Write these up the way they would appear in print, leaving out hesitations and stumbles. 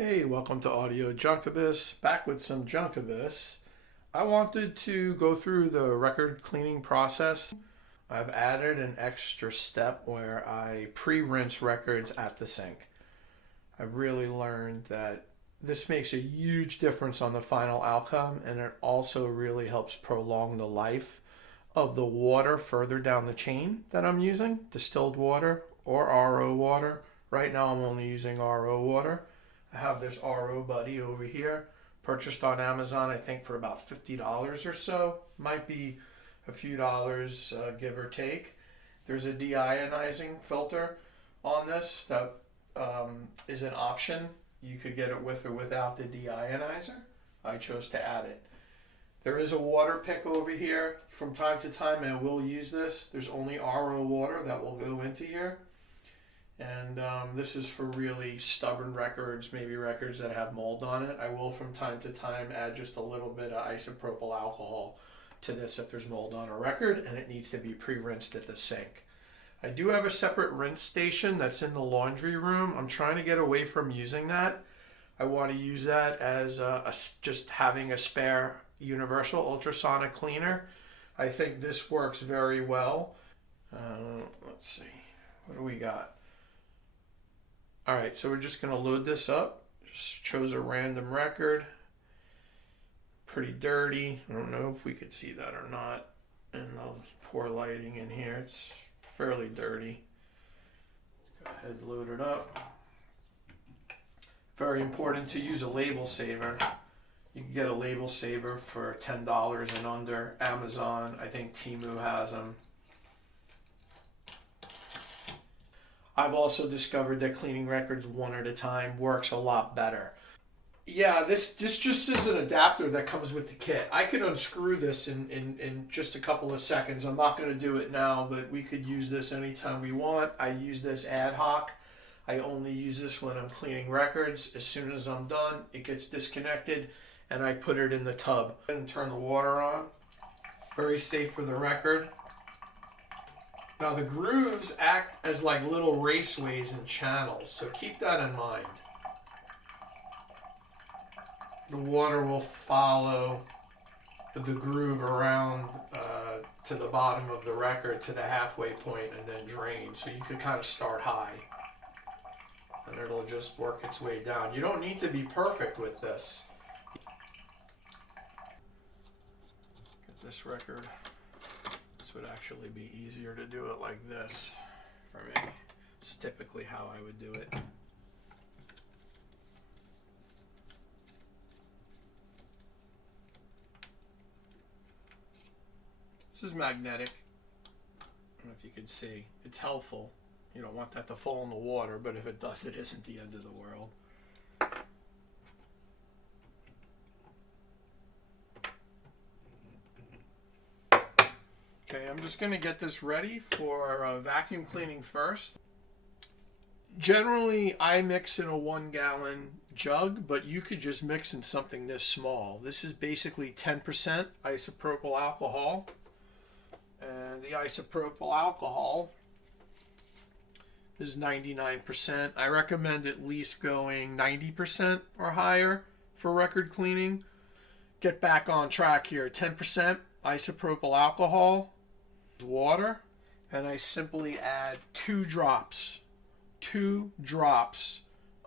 Hey, welcome to Audio Junkabus. Back with some Junkabus. I wanted to go through the record cleaning process. I've added an extra step where I pre-rinse records at the sink. I've really learned that this makes a huge difference on the final outcome, and it also really helps prolong the life of the water further down the chain that I'm using, distilled water or RO water. Right now I'm only using RO water. I have this RO Buddy over here, purchased on Amazon, I think for about $50 or so. Might be a few dollars, give or take. There's a deionizing filter on this that is an option. You could get it with or without the deionizer. I chose to add it. There is a water pick over here. From time to time I will use this. There's only RO water that will go into here. And this is for really stubborn records, maybe records that have mold on it. I will from time to time add just a little bit of isopropyl alcohol to this if there's mold on a record and it needs to be pre-rinsed at the sink. I do have a separate rinse station that's in the laundry room. I'm trying to get away from using that. I want to use that as just having a spare universal ultrasonic cleaner. I think this works very well. Let's see, what do we got? All right, so we're just gonna load this up. Just chose a random record. Pretty dirty. I don't know if we could see that or not. And the poor lighting in here, it's fairly dirty. Go ahead, load it up. Very important to use a label saver. You can get a label saver for $10 and under. Amazon, I think Temu has them. I've also discovered that cleaning records one at a time works a lot better. Yeah, this just is an adapter that comes with the kit. I could unscrew this in just a couple of seconds. I'm not going to do it now, but we could use this anytime we want. I use this ad hoc. I only use this when I'm cleaning records. As soon as I'm done, it gets disconnected and I put it in the tub. And turn the water on. Very safe for the record. Now the grooves act as like little raceways and channels, so keep that in mind. The water will follow the groove around to the bottom of the record to the halfway point and then drain, so you could kind of start high and it'll just work its way down. You don't need to be perfect with this. Get this record. This would actually be easier to do it like this for me. It's typically how I would do it. This is magnetic. I don't know if you can see. It's helpful. You don't want that to fall in the water, but if it does, it isn't the end of the world. Okay, I'm just going to get this ready for vacuum cleaning first. Generally, I mix in a 1-gallon jug, but you could just mix in something this small. This is basically 10% isopropyl alcohol. And the isopropyl alcohol is 99%. I recommend at least going 90% or higher for record cleaning. Get back on track here. 10% isopropyl alcohol, water, and I simply add 2 drops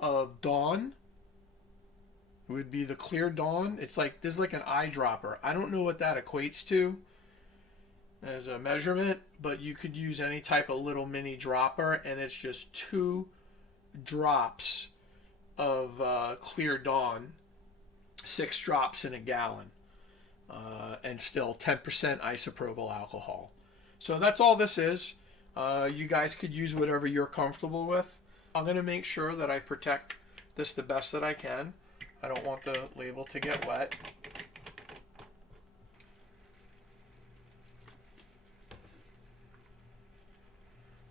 of Dawn. It would be the clear Dawn. It's like, this is like an eyedropper. I don't know what that equates to as a measurement, but you could use any type of little mini dropper, and it's just 2 drops of clear Dawn, 6 drops in a gallon, and still 10% isopropyl alcohol. So that's all this is. You guys could use whatever you're comfortable with. I'm going to make sure that I protect this the best that I can. I don't want the label to get wet.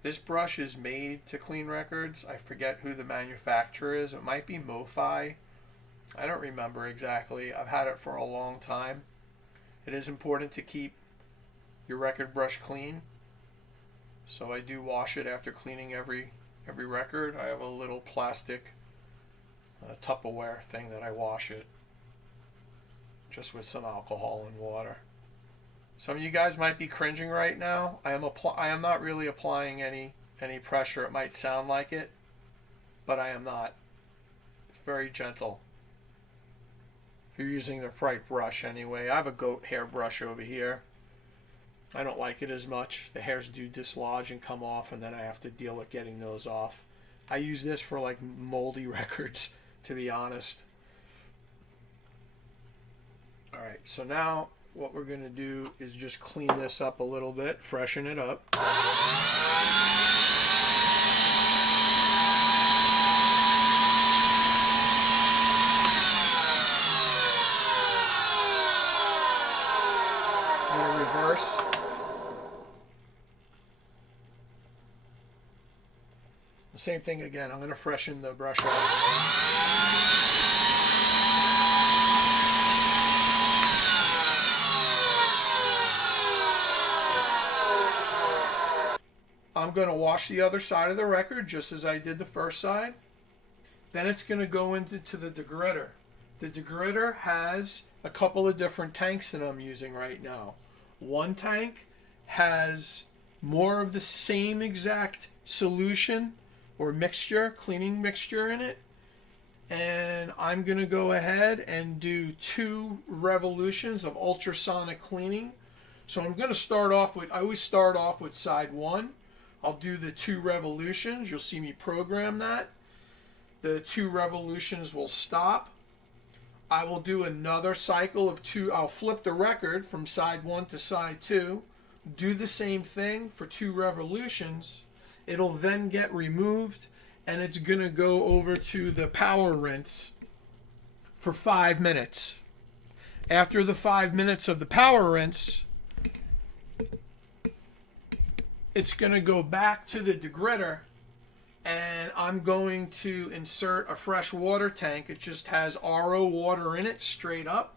This brush is made to clean records. I forget who the manufacturer is. It might be MoFi. I don't remember exactly. I've had it for a long time. It is important to keep your record brush clean. So I do wash it after cleaning every record. I have a little plastic a Tupperware thing that I wash it just with some alcohol and water. Some of you guys might be cringing right now. I am not really applying any pressure. It might sound like it, but I am not. It's very gentle. If you're using the right brush anyway. I have a goat hair brush over here. I don't like it as much. The hairs do dislodge and come off, and then I have to deal with getting those off. I use this for like moldy records, to be honest. All right, so now what we're going to do is just clean this up a little bit, freshen it up. I'm going to reverse. The same thing again. I'm going to freshen the brush up. I'm going to wash the other side of the record just as I did the first side. Then it's going to go into the degritter. The degritter has a couple of different tanks that I'm using right now. One tank has more of the same exact solution or mixture, cleaning mixture in it. And I'm going to go ahead and do 2 revolutions of ultrasonic cleaning. So I'm going to start off with, I always start off with side 1. I'll do the 2 revolutions. You'll see me program that. The 2 revolutions will stop. I will do another cycle of 2. I'll flip the record from side 1 to side 2. Do the same thing for 2 revolutions. It'll then get removed, and it's going to go over to the power rinse for 5 minutes. After the 5 minutes of the power rinse, it's going to go back to the degritter, and I'm going to insert a fresh water tank. It just has RO water in it straight up,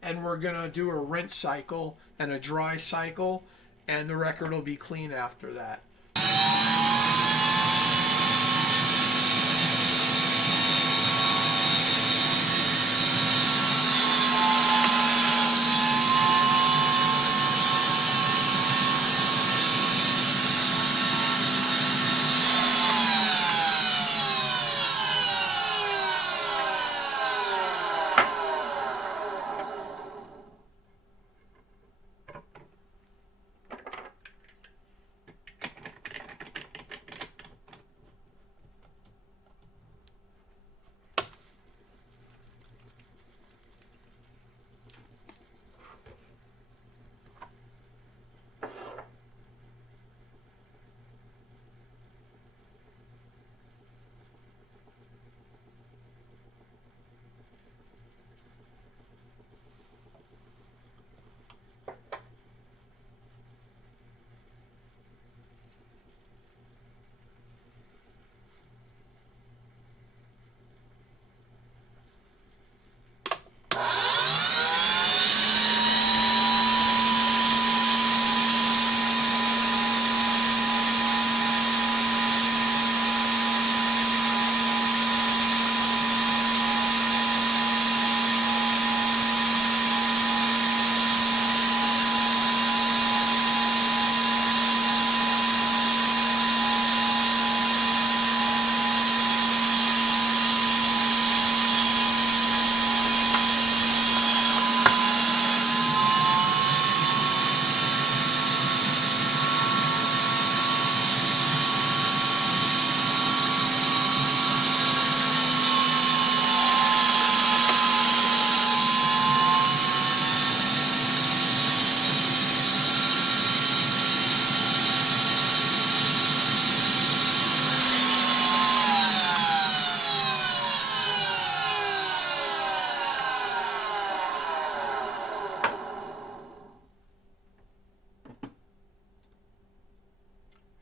and we're going to do a rinse cycle and a dry cycle, and the record will be clean after that.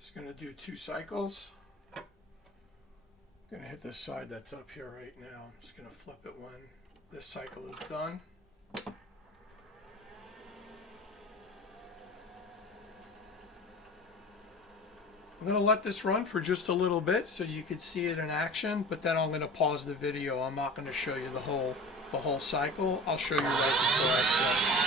Just going to do 2 cycles. I'm going to hit this side that's up here right now. I'm just going to flip it when this cycle is done. I'm going to let this run for just a little bit so you can see it in action, but then I'm going to pause the video. I'm not going to show you the whole cycle. I'll show you right before I quit.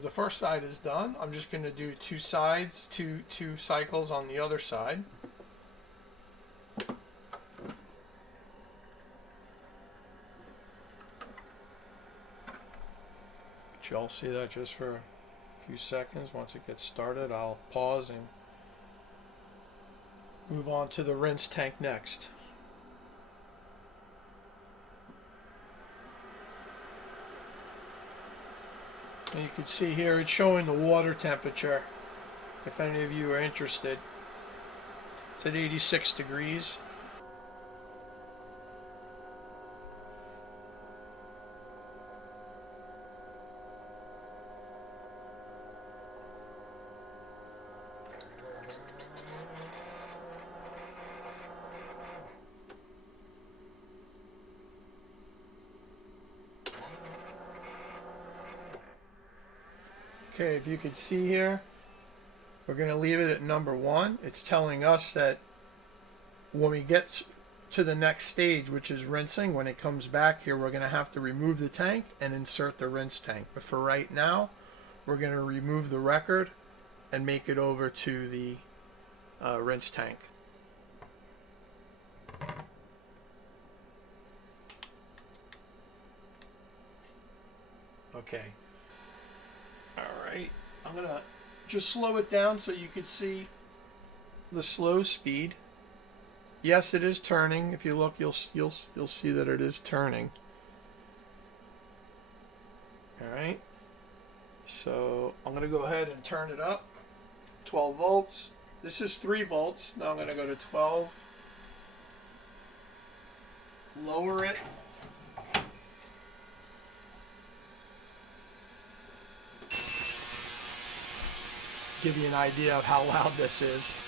The first side is done. I'm just going to do two sides, two cycles on the other side. But y'all see that just for a few seconds. Once it gets started, I'll pause and move on to the rinse tank next. And you can see here it's showing the water temperature, if any of you are interested. It's at 86 degrees. Okay, if you can see here, we're going to leave it at number 1. It's telling us that when we get to the next stage, which is rinsing, when it comes back here, we're going to have to remove the tank and insert the rinse tank. But for right now, we're going to remove the record and make it over to the rinse tank. Okay. Alright, I'm going to just slow it down so you can see the slow speed. Yes, it is turning. If you look, you'll see that it is turning. Alright, so I'm going to go ahead and turn it up. 12 volts. This is 3 volts. Now I'm going to go to 12. Lower it. Give you an idea of how loud this is.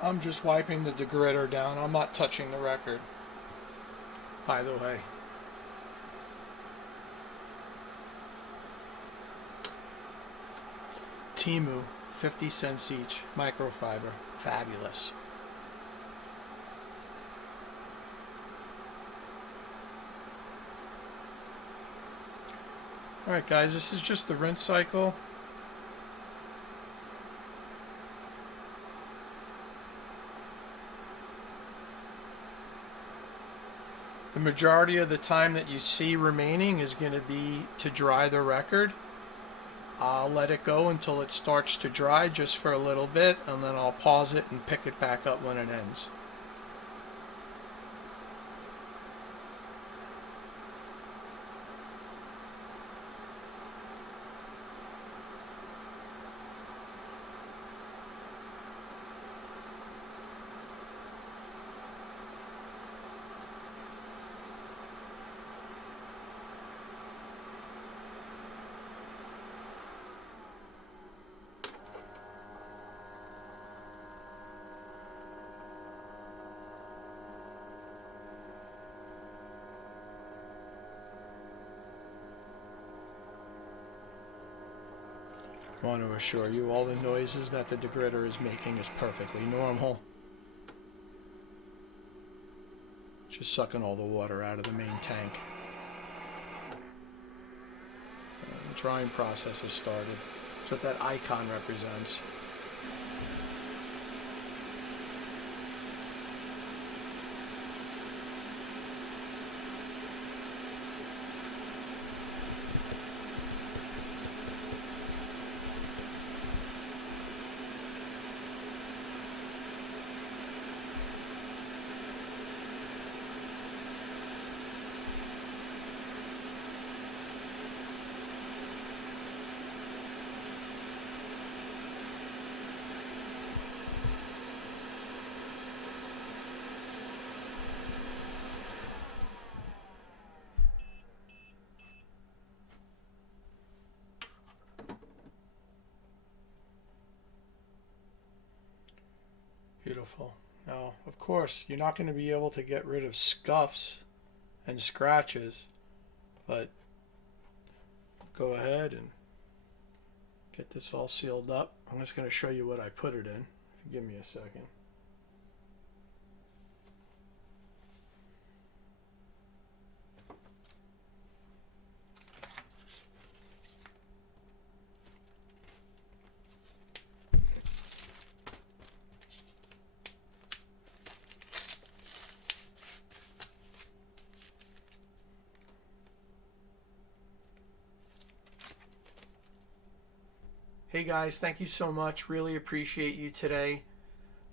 I'm just wiping the degritter down. I'm not touching the record, by the way. Timu, 50 cents each, microfiber, fabulous. Alright guys, this is just the rinse cycle. The majority of the time that you see remaining is going to be to dry the record. I'll let it go until it starts to dry just for a little bit, and then I'll pause it and pick it back up when it ends. I want to assure you all the noises that the degritter is making is perfectly normal. Just sucking all the water out of the main tank. The drying process has started. That's what that icon represents. Beautiful. Now, of course, you're not going to be able to get rid of scuffs and scratches, but go ahead and get this all sealed up. I'm just going to show you what I put it in. If you give me a second. Hey guys, thank you so much. Really appreciate you today.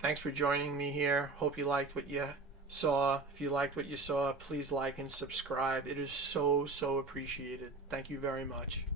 Thanks for joining me here. Hope you liked what you saw. If you liked what you saw, please like and subscribe. It is so appreciated. Thank you very much.